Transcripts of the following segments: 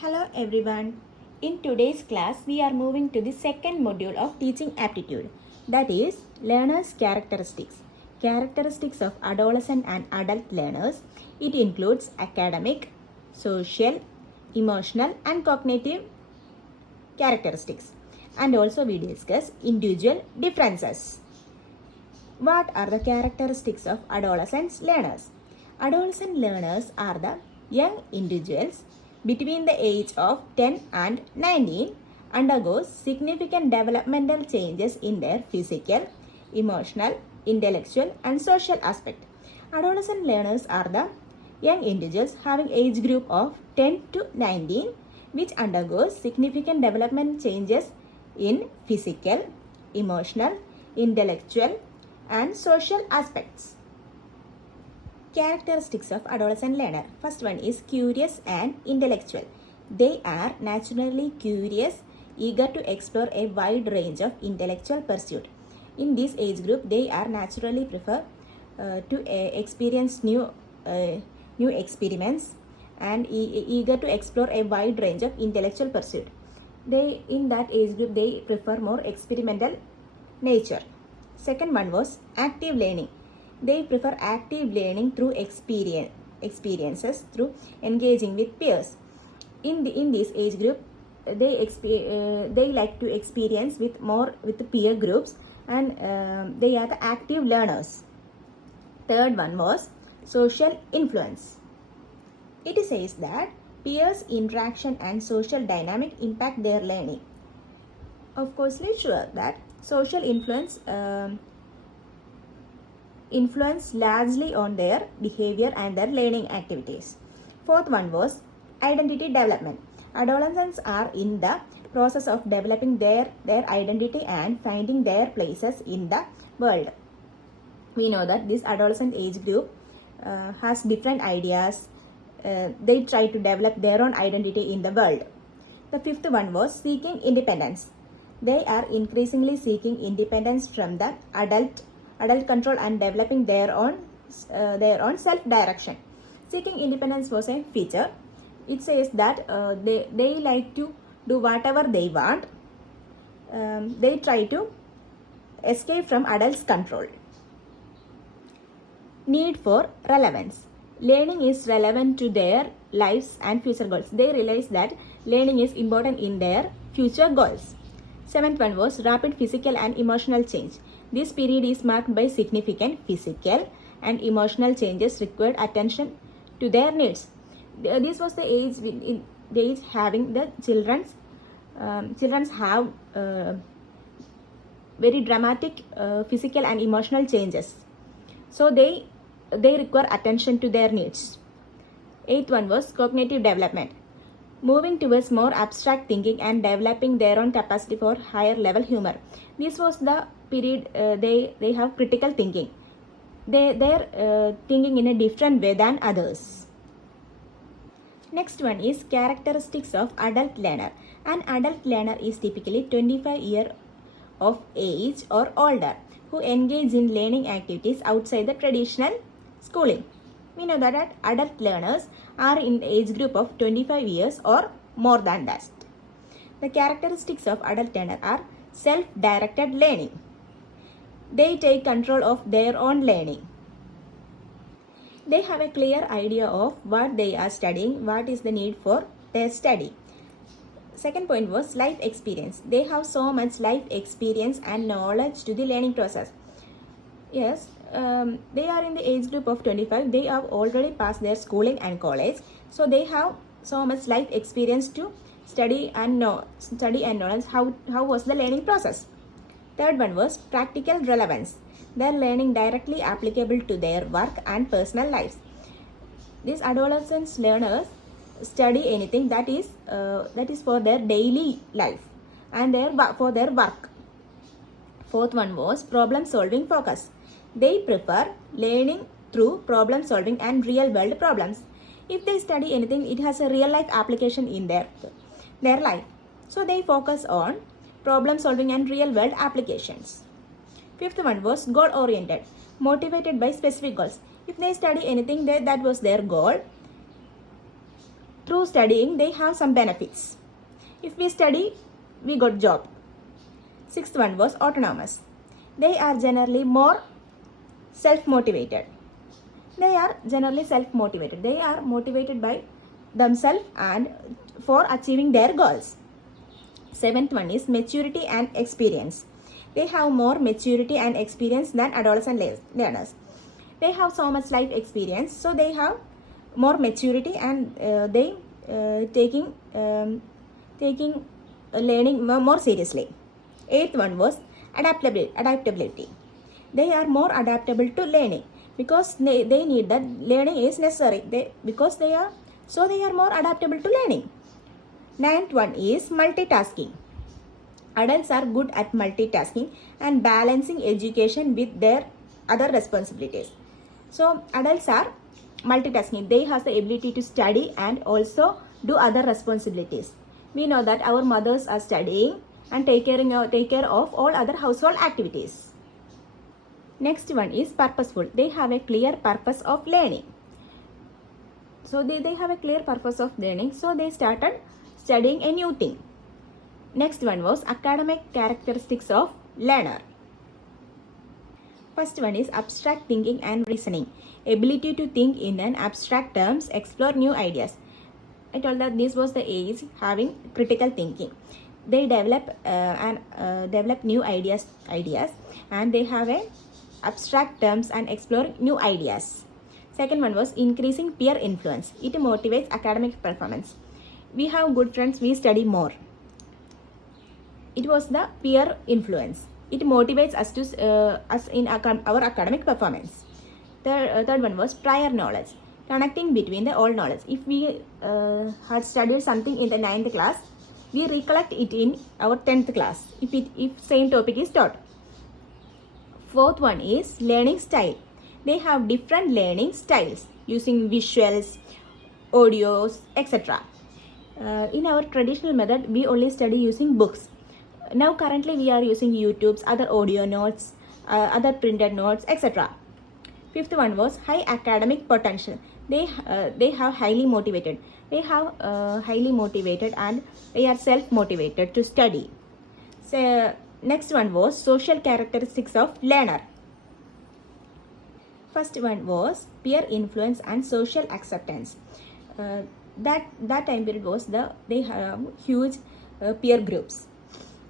Hello everyone. In today's class, we are moving to the second module of teaching aptitude, that is learners' characteristics. Characteristics of adolescent and adult learners. It includes academic, social, emotional and cognitive characteristics. And also we discuss individual differences. What are the characteristics of adolescent learners? Adolescent learners are the young individuals between the age of 10 and 19 undergoes significant developmental changes in their physical, emotional, intellectual and social aspect. Adolescent learners are the young individuals having age group of 10 to 19 which undergoes significant development changes in physical, emotional, intellectual and social aspects. Characteristics of adolescent learner. First one is curious and intellectual. They are naturally curious, eager to explore a wide range of intellectual pursuit. In this age group, they are naturally prefer to experience new experiments and eager to explore a wide range of intellectual pursuit. They in that age group they prefer more experimental nature. Second one was active learning. They prefer active learning through experiences through engaging with peers. In this age group, they like to experience with peer groups and they are the active learners. Third one was social influence. It says that peers' interaction and social dynamic impact their learning. Of course, let's sure that social influence largely on their behavior and their learning activities. Fourth one was identity development. Adolescents are in the process of developing their identity and finding their places in the world. We know that this adolescent age group has different ideas. They try to develop their own identity in the world. The fifth one was seeking independence. They are increasingly seeking independence from the adult control and developing their own self-direction. Seeking independence was a feature. It says that they like to do whatever they want. They try to escape from adults' control. Need for relevance. Learning is relevant to their lives and future goals. They realize that learning is important in their future goals. Seventh one was rapid physical and emotional change. This period is marked by significant physical and emotional changes required attention to their needs. This was the age having the children's have very dramatic physical and emotional changes. So they require attention to their needs. Eighth one was cognitive development. Moving towards more abstract thinking and developing their own capacity for higher level humor. This was the period they have critical thinking. They're thinking in a different way than others. Next one is characteristics of adult learner. An adult learner is typically 25 years of age or older who engage in learning activities outside the traditional schooling. We know that adult learners are in the age group of 25 years or more than that. The characteristics of adult learner are self-directed learning. They take control of their own learning. They have a clear idea of what they are studying, what is the need for their study. Second point was life experience. They have so much life experience and knowledge to the learning process. Yes, they are in the age group of 25. They have already passed their schooling and college. So they have so much life experience to study and knowledge how was the learning process. Third one was practical relevance. They are learning directly applicable to their work and personal lives. These adolescent learners study anything that is for their daily life and for their work. Fourth one was problem solving focus. They prefer learning through problem solving and real world problems. If they study anything, it has a real life application in their life. So they focus on problem solving and real world applications. Fifth one was goal oriented, motivated by specific goals. If they study anything, that was their goal. through studying they have some benefits. If we study, we got job. Sixth one was autonomous. They are generally more self-motivated. They are generally self-motivated. They are motivated by themselves and for achieving their goals. Seventh one is maturity and experience. They have more maturity and experience than adolescent learners. They have so much life experience, so they have more maturity and they taking learning more seriously. Eighth one was adaptability. They are more adaptable to learning because they need that learning is necessary. They are more adaptable to learning. Ninth one is multitasking. Adults are good at multitasking and balancing education with their other responsibilities. So adults are multitasking. They have the ability to study and also do other responsibilities. We know that our mothers are studying and take care of all other household activities. Next one is purposeful. They have a clear purpose of learning. So they have a clear purpose of learning. So they started studying a new thing. Next one was academic characteristics of learner. First one is abstract thinking and reasoning. Ability to think in an abstract terms, explore new ideas. I told that this was the age having critical thinking. They develop new ideas and they have a abstract terms and explore new ideas. Second one was increasing peer influence. It motivates academic performance. We have good friends, we study more. It was the peer influence. It motivates us in our academic performance. Third one was prior knowledge. Connecting between the old knowledge. If we had studied something in the 9th class, we recollect it in our 10th class if same topic is taught. Fourth one is learning style. They have different learning styles using visuals, audios, etc. In our traditional method, we only study using books. Now currently we are using YouTube's other audio notes, other printed notes, etc. Fifth one was high academic potential. They have highly motivated. They have highly motivated and they are self-motivated to study. So next one was social characteristics of learner. First one was peer influence and social acceptance. That time period was they have huge peer groups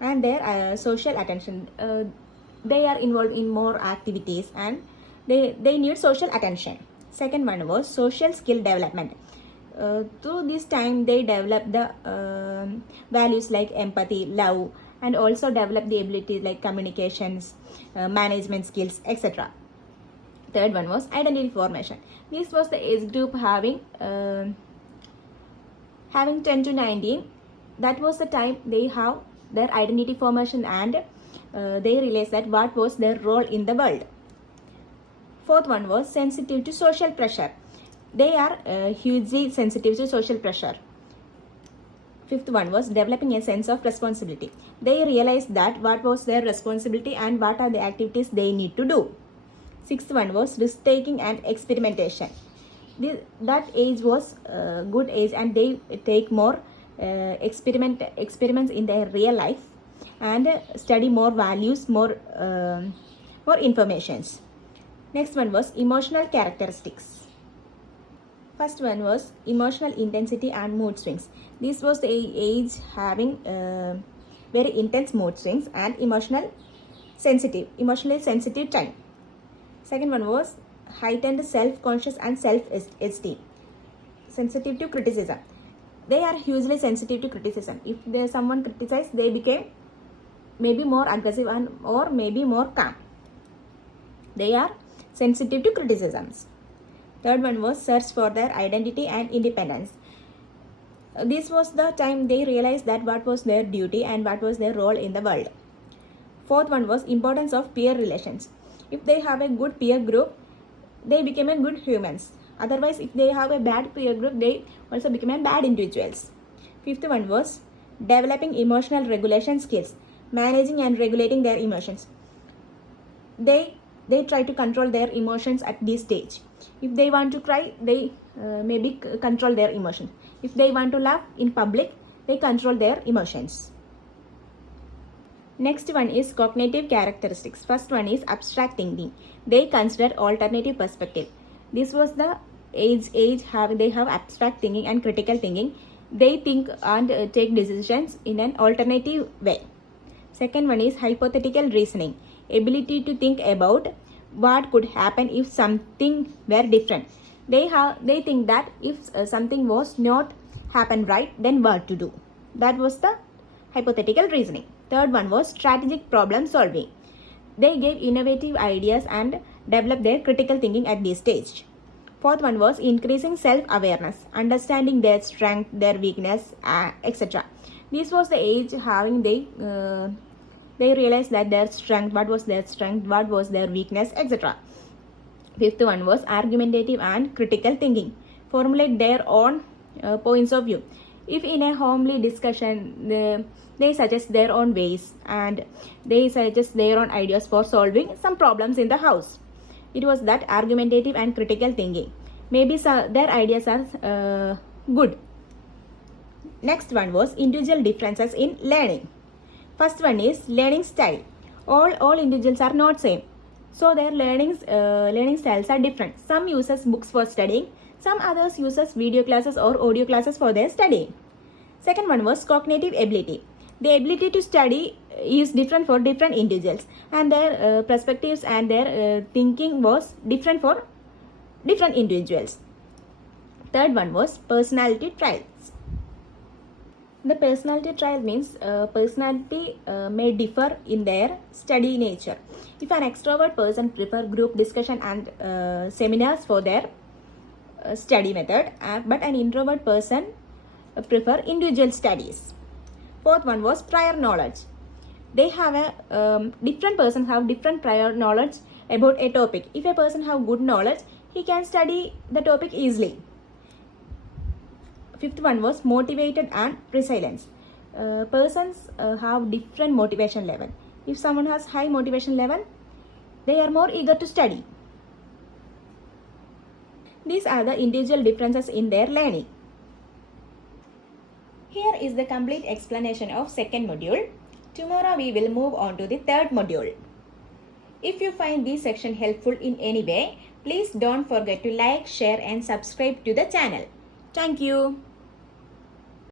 and their social attention. They are involved in more activities and they need social attention. Second one was social skill development. Through this time they develop the values like empathy, love, and also develop the abilities like communications, management skills, etc. Third one was identity formation. This was the age group having 10 to 19. That was the time they have their identity formation and they realize that what was their role in the world. Fourth one was sensitive to social pressure. They are hugely sensitive to social pressure. Fifth one was developing a sense of responsibility. They realized that what was their responsibility and what are the activities they need to do. Sixth one was risk taking and experimentation. That age was a good age and they take more experiments in their real life and study more values, more informations. Next one was emotional characteristics. First one was emotional intensity and mood swings. This was the age having very intense mood swings and emotionally sensitive time. Second one was heightened self-conscious and self-esteem. Sensitive to criticism. They are hugely sensitive to criticism. If someone criticized, they became maybe more aggressive or maybe more calm. They are sensitive to criticisms. Third one was search for their identity and independence. This was the time they realized that what was their duty and what was their role in the world. Fourth one was importance of peer relations. If they have a good peer group, they become a good humans. Otherwise, if they have a bad peer group, they also become a bad individuals. Fifth one was developing emotional regulation skills, managing and regulating their emotions. They try to control their emotions at this stage. If they want to cry, they maybe control their emotions. If they want to laugh in public, they control their emotions. Next one is cognitive characteristics. First one is abstract thinking. They consider alternative perspective. This was the age they have abstract thinking and critical thinking. They think and take decisions in an alternative way. Second one is hypothetical reasoning. Ability to think about what could happen if something were different. They think that if something was not happen right, then what to do. That was the hypothetical reasoning. Third one was strategic problem solving. They gave innovative ideas and developed their critical thinking at this stage. Fourth one was increasing self-awareness, understanding their strength, their weakness, etc. This was the age having they realized that their strength, what was their weakness, etc. Fifth one was argumentative and critical thinking. Formulate their own points of view. If in a homely discussion, they suggest their own ways and they suggest their own ideas for solving some problems in the house. It was that argumentative and critical thinking. Maybe their ideas are good. Next one was individual differences in learning. First one is learning style. All individuals are not same. So their learning styles are different. Some uses books for studying. Some others uses video classes or audio classes for their studying. Second one was cognitive ability. The ability to study is different for different individuals and their perspectives and their thinking was different for different individuals. Third one was personality traits. The personality trait means personality may differ in their study nature. If an extrovert person prefer group discussion and seminars for their study method, but an introvert person prefer individual studies. Fourth one was prior knowledge. They have different persons have different prior knowledge about a topic. If a person have good knowledge, he can study the topic easily. Fifth one was motivated and resilience. Persons have different motivation level. If someone has high motivation level, they are more eager to study. These are the individual differences in their learning. Here is the complete explanation of second module. Tomorrow we will move on to the third module. If you find this section helpful in any way, please don't forget to like, share and subscribe to the channel. Thank you.